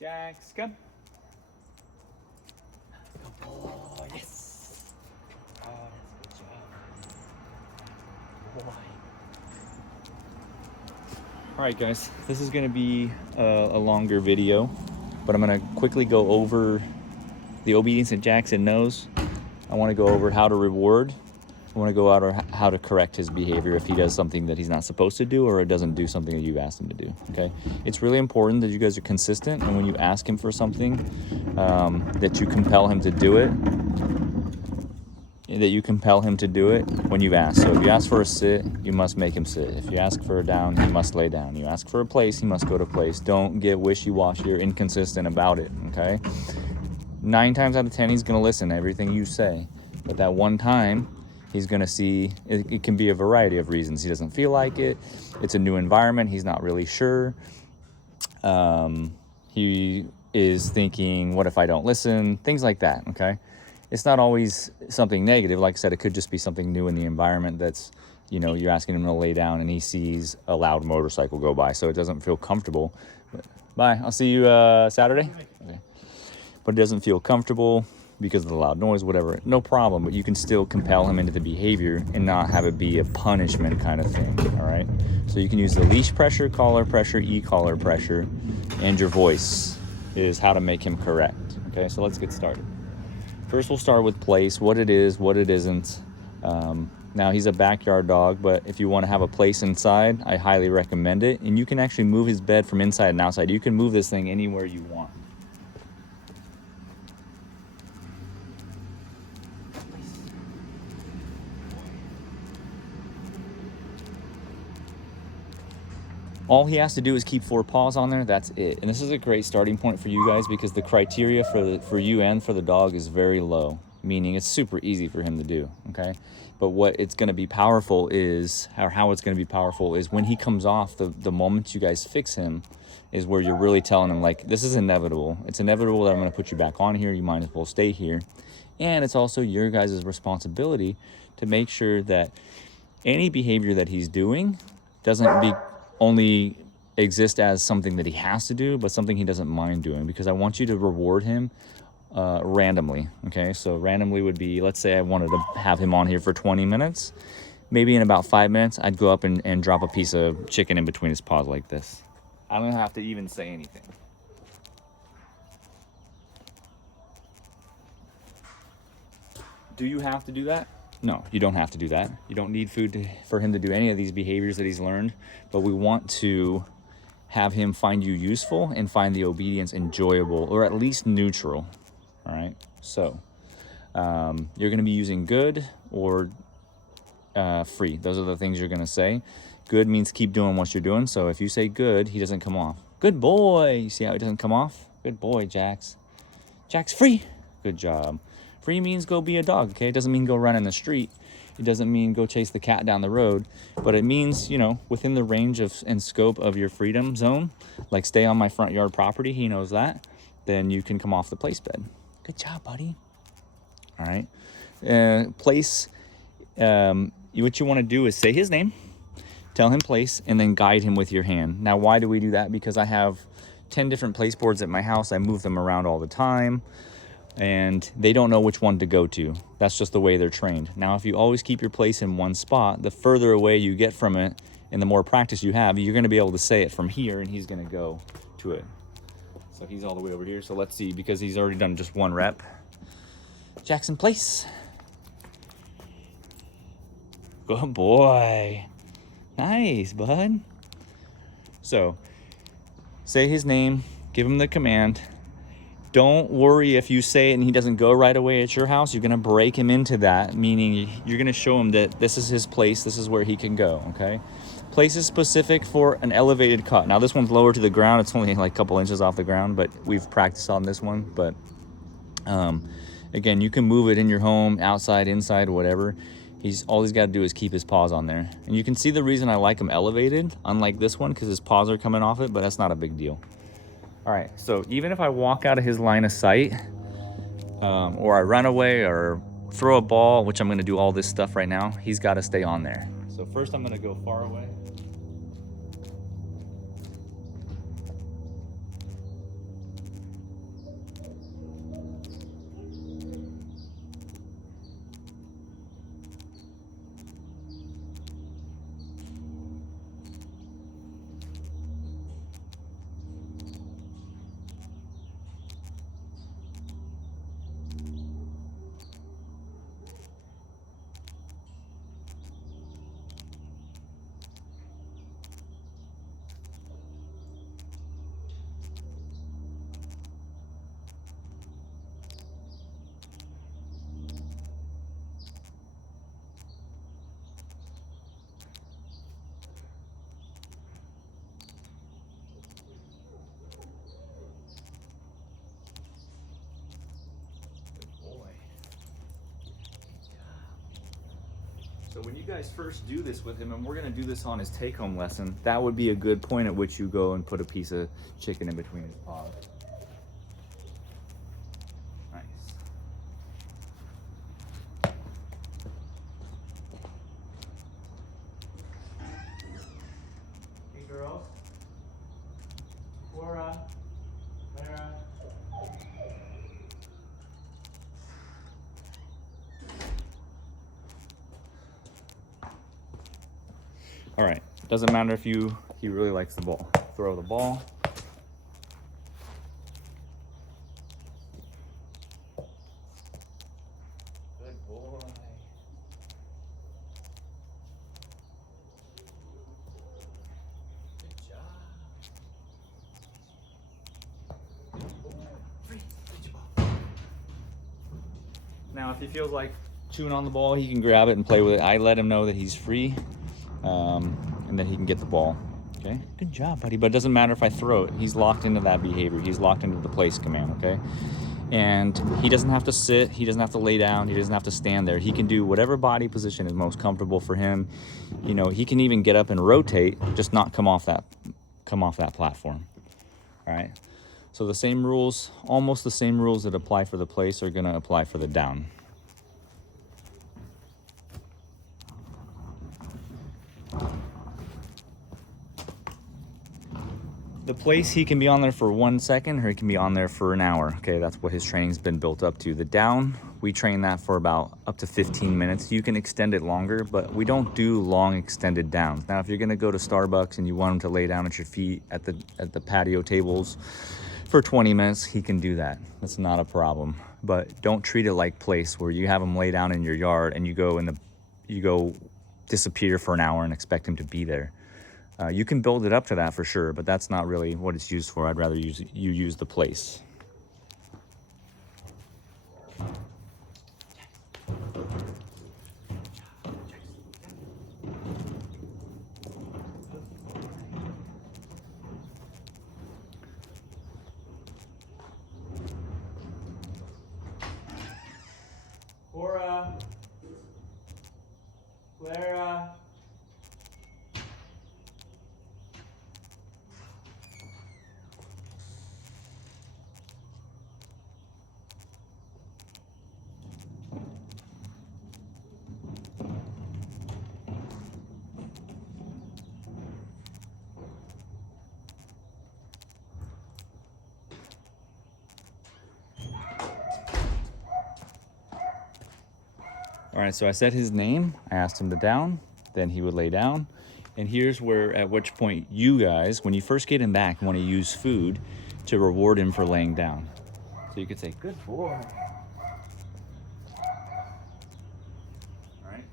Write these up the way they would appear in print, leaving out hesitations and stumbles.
Jax, come. Good boy. Yes. Oh, that's a good job. Boy. All right, guys. This is going to be a longer video, but I'm going to quickly go over the obedience that Jackson knows. I want to go over how to reward. I want to go out or how to correct his behavior if he does something that he's not supposed to do or doesn't do something that you've asked him to do. Okay, it's really important that you guys are consistent, and when you ask him for something, that you compel him to do it. That you compel him to do it when you ask. So if you ask for a sit, you must make him sit. If you ask for a down, he must lay down. You ask for a place, he must go to place. Don't get wishy-washy or inconsistent about it. Okay. 9 times out of 10, he's going to listen to everything you say, but that one time, he's going to see, it can be a variety of reasons. He doesn't feel like it. It's a new environment. He's not really sure. He is thinking, what if I don't listen? Things like that, okay? It's not always something negative. Like I said, it could just be something new in the environment that's, you know, you're asking him to lay down and he sees a loud motorcycle go by, so it doesn't feel comfortable. But, bye. I'll see you Saturday. Okay. But it doesn't feel comfortable because of the loud noise, whatever, no problem, but you can still compel him into the behavior and not have it be a punishment kind of thing, all right? So you can use the leash pressure, collar pressure, e-collar pressure, and your voice is how to make him correct, okay? So let's get started. First, we'll start with place, what it is, what it isn't. Now, he's a backyard dog, but if you want to have a place inside, I highly recommend it, and you can actually move his bed from inside and outside. You can move this thing anywhere you want. All he has to do is keep 4 paws on there. That's it. And this is a great starting point for you guys because the criteria for you and for the dog is very low, meaning it's super easy for him to do, okay? But what it's going to be powerful is, or how it's going to be powerful is when he comes off, the moment you guys fix him is where you're really telling him, like, this is inevitable. It's inevitable that I'm going to put you back on here. You might as well stay here. And it's also your guys' responsibility to make sure that any behavior that he's doing doesn't be only exist as something that he has to do, but something he doesn't mind doing, because I want you to reward him randomly, okay? So randomly would be, let's say I wanted to have him on here for 20 minutes. Maybe in about 5 minutes, I'd go up and drop a piece of chicken in between his paws like this. I don't have to even say anything. Do you have to do that? No, you don't have to do that. You don't need food for him to do any of these behaviors that he's learned, but we want to have him find you useful and find the obedience enjoyable, or at least neutral, all right? So you're gonna be using good or free. Those are the things you're gonna say. Good means keep doing what you're doing, so if you say good, he doesn't come off. Good boy, you see how he doesn't come off? Good boy, Jax. Jax, free, good job. Free means go be a dog, okay? It doesn't mean go run in the street. It doesn't mean go chase the cat down the road, but it means, you know, within the range of and scope of your freedom zone, like stay on my front yard property, he knows that, then you can come off the place bed. Good job, buddy. All right. Place, what you want to do is say his name, tell him place, and then guide him with your hand. Now, why do we do that? Because I have 10 different place boards at my house. I move them around all the time, and they don't know which one to go to. That's just the way they're trained. Now, if you always keep your place in one spot, the further away you get from it and the more practice you have, you're going to be able to say it from here, and he's going to go to it. So he's all the way over here. So let's see, because he's already done just 1 rep. Jackson, place. Good boy. Nice, bud. So say his name, give him the command. Don't worry if you say it and he doesn't go right away at your house. You're going to break him into that, meaning you're going to show him that this is his place. This is where he can go, okay? Place is specific for an elevated cut. Now, this one's lower to the ground. It's only like a couple inches off the ground, but we've practiced on this one. But again, you can move it in your home, outside, inside, whatever. All he's got to do is keep his paws on there. And you can see the reason I like him elevated, unlike this one, because his paws are coming off it, but that's not a big deal. All right, so even if I walk out of his line of sight, or I run away or throw a ball, which I'm going to do all this stuff right now, he's got to stay on there. So first I'm going to go far away. So when you guys first do this with him, and we're gonna do this on his take-home lesson, that would be a good point at which you go and put a piece of chicken in between his paws. Nice. Hey girls. Cora. Clara. All right, doesn't matter if he really likes the ball. Throw the ball. Good boy. Good job. Good boy. Free. Good job. Now, if he feels like chewing on the ball, he can grab it and play with it. I let him know that he's free. And then he can get the ball. Okay, good job, buddy. But it doesn't matter if I throw it. He's locked into that behavior. He's locked into the place command, okay? And he doesn't have to sit. He doesn't have to lay down. He doesn't have to stand there. He can do whatever body position is most comfortable for him. You know, he can even get up and rotate, just not come off that platform. All right? So the same rules, almost the same rules that apply for the place are gonna apply for the down. The place, he can be on there for 1 second or he can be on there for an hour. Okay, that's what his training's been built up to. The down, we train that for about up to 15 minutes. You can extend it longer, but we don't do long extended downs. Now, if you're gonna go to Starbucks and you want him to lay down at your feet at the patio tables for 20 minutes, he can do that. That's not a problem. But don't treat it like place where you have him lay down in your yard and you go disappear for an hour and expect him to be there. You can build it up to that for sure, but that's not really what it's used for. I'd rather you use the place. Cora. Clara. All right, so I said his name, I asked him to down, then he would lay down. And here's where, at which point you guys, when you first get him back, want to use food to reward him for laying down. So you could say, good boy. All right.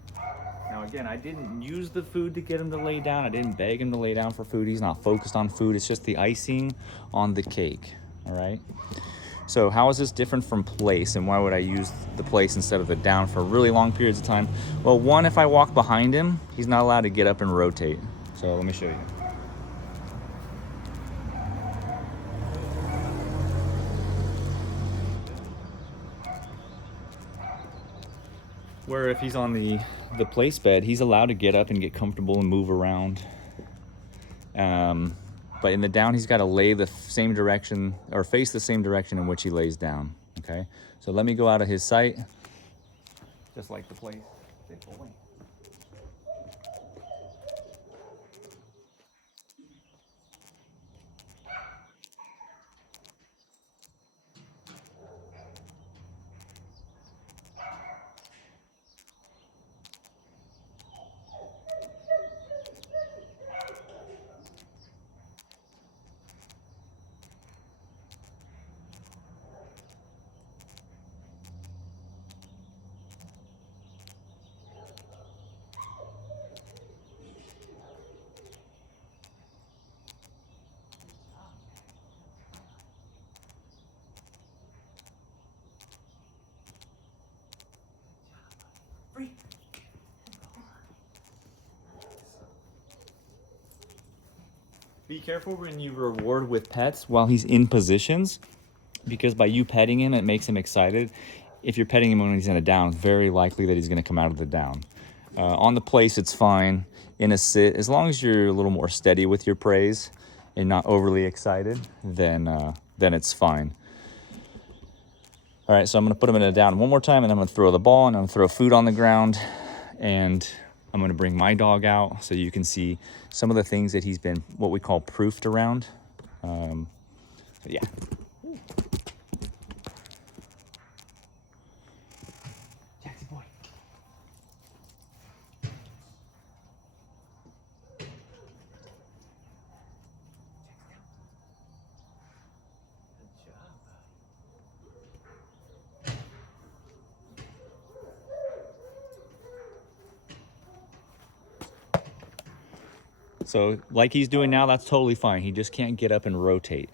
Now again, I didn't use the food to get him to lay down. I didn't beg him to lay down for food. He's not focused on food. It's just the icing on the cake, all right? So how is this different from place, and why would I use the place instead of the down for really long periods of time? Well, one, if I walk behind him, he's not allowed to get up and rotate. So let me show you. Where if he's on the place bed, he's allowed to get up and get comfortable and move around. But in the down, he's got to lay the same direction or face the same direction in which he lays down, okay? So let me go out of his sight, just like the place. Good boy. Free. Be careful when you reward with pets while he's in positions, because by you petting him, it makes him excited. If you're petting him when he's in a down, it's very likely that he's going to come out of the down. On the place, it's fine. In a sit, as long as you're a little more steady with your praise and not overly excited, then it's fine. All right, so I'm gonna put him in a down one more time, and I'm gonna throw the ball, and I'm gonna throw food on the ground, and I'm gonna bring my dog out so you can see some of the things that he's been what we call proofed around. So yeah. Jackson boy. So like he's doing now, that's totally fine. He just can't get up and rotate.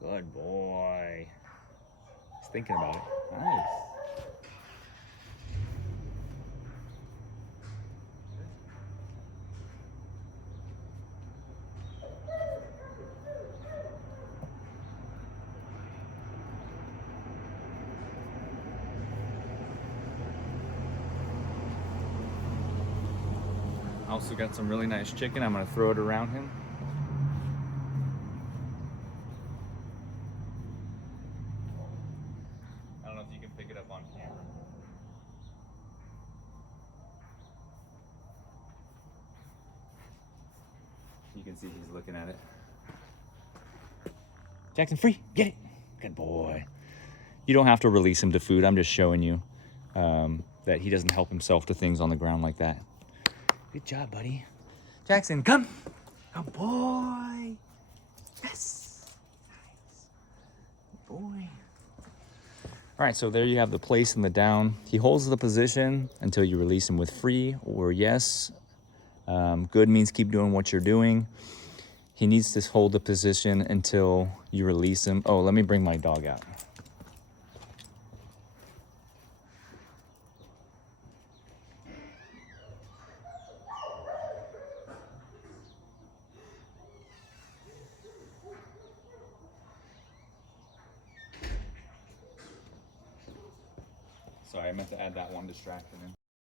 Good boy. He's thinking about it. Nice. I also got some really nice chicken. I'm gonna throw it around him. I don't know if you can pick it up on camera. You can see he's looking at it. Jackson, free, get it. Good boy. You don't have to release him to food. I'm just showing you that he doesn't help himself to things on the ground like that. Good job, buddy. Jackson, come. Good boy. Yes. Nice. Good boy. All right, so there you have the place and the down. He holds the position until you release him with free or yes. Good means keep doing what you're doing. He needs to hold the position until you release him. Oh, let me bring my dog out. Sorry, I meant to add that one distracting him.